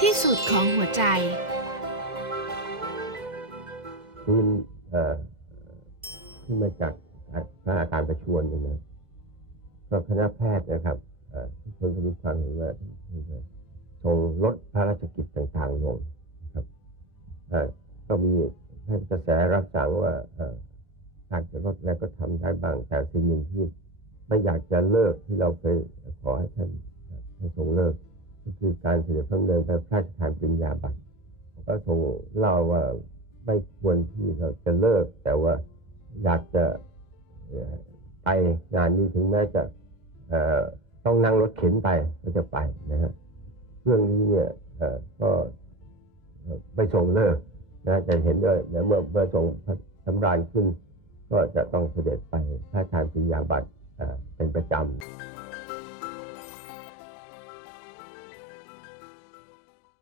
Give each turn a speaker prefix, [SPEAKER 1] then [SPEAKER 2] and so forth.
[SPEAKER 1] ที่สุดของหัวใจ
[SPEAKER 2] ฟื้นเอ่อขึ้นมาจากอาการประชวนเนี่ยนะก็คณะแพทย์นะครับเอ่อทุกคนก็มีความเห็นว่าส่งลดภารกิจต่างๆลงครับเอ่อก็มีให้กระแสรับสั่งว่าเอ่อการจะลดแล้วก็ทำได้บ้างแต่สิ่งหนึ่งที่ไม่อยากจะเลิกที่เราเคยขอให้ท่านให้ทรงเลิก ก็คือการเสด็จพระดำเนินไปพระราชทานปริญญาบัตรก็ทรงเล่าว่าไม่ควรที่เราจะเลิก แต่ว่าอยากจะไปงานนี้ถึงแม้จะต้องนั่งรถเข็นไปก็จะไปนะฮะเรื่องนี้เนี่ยก็ไม่ทรงเลิกนะจะเห็นด้วยนะเมื่อเมื่อทรงพระสำราญขึ้น ก็จะต้องเสด็จไปพระราชทานปริญญาบัตรเป็นประจำ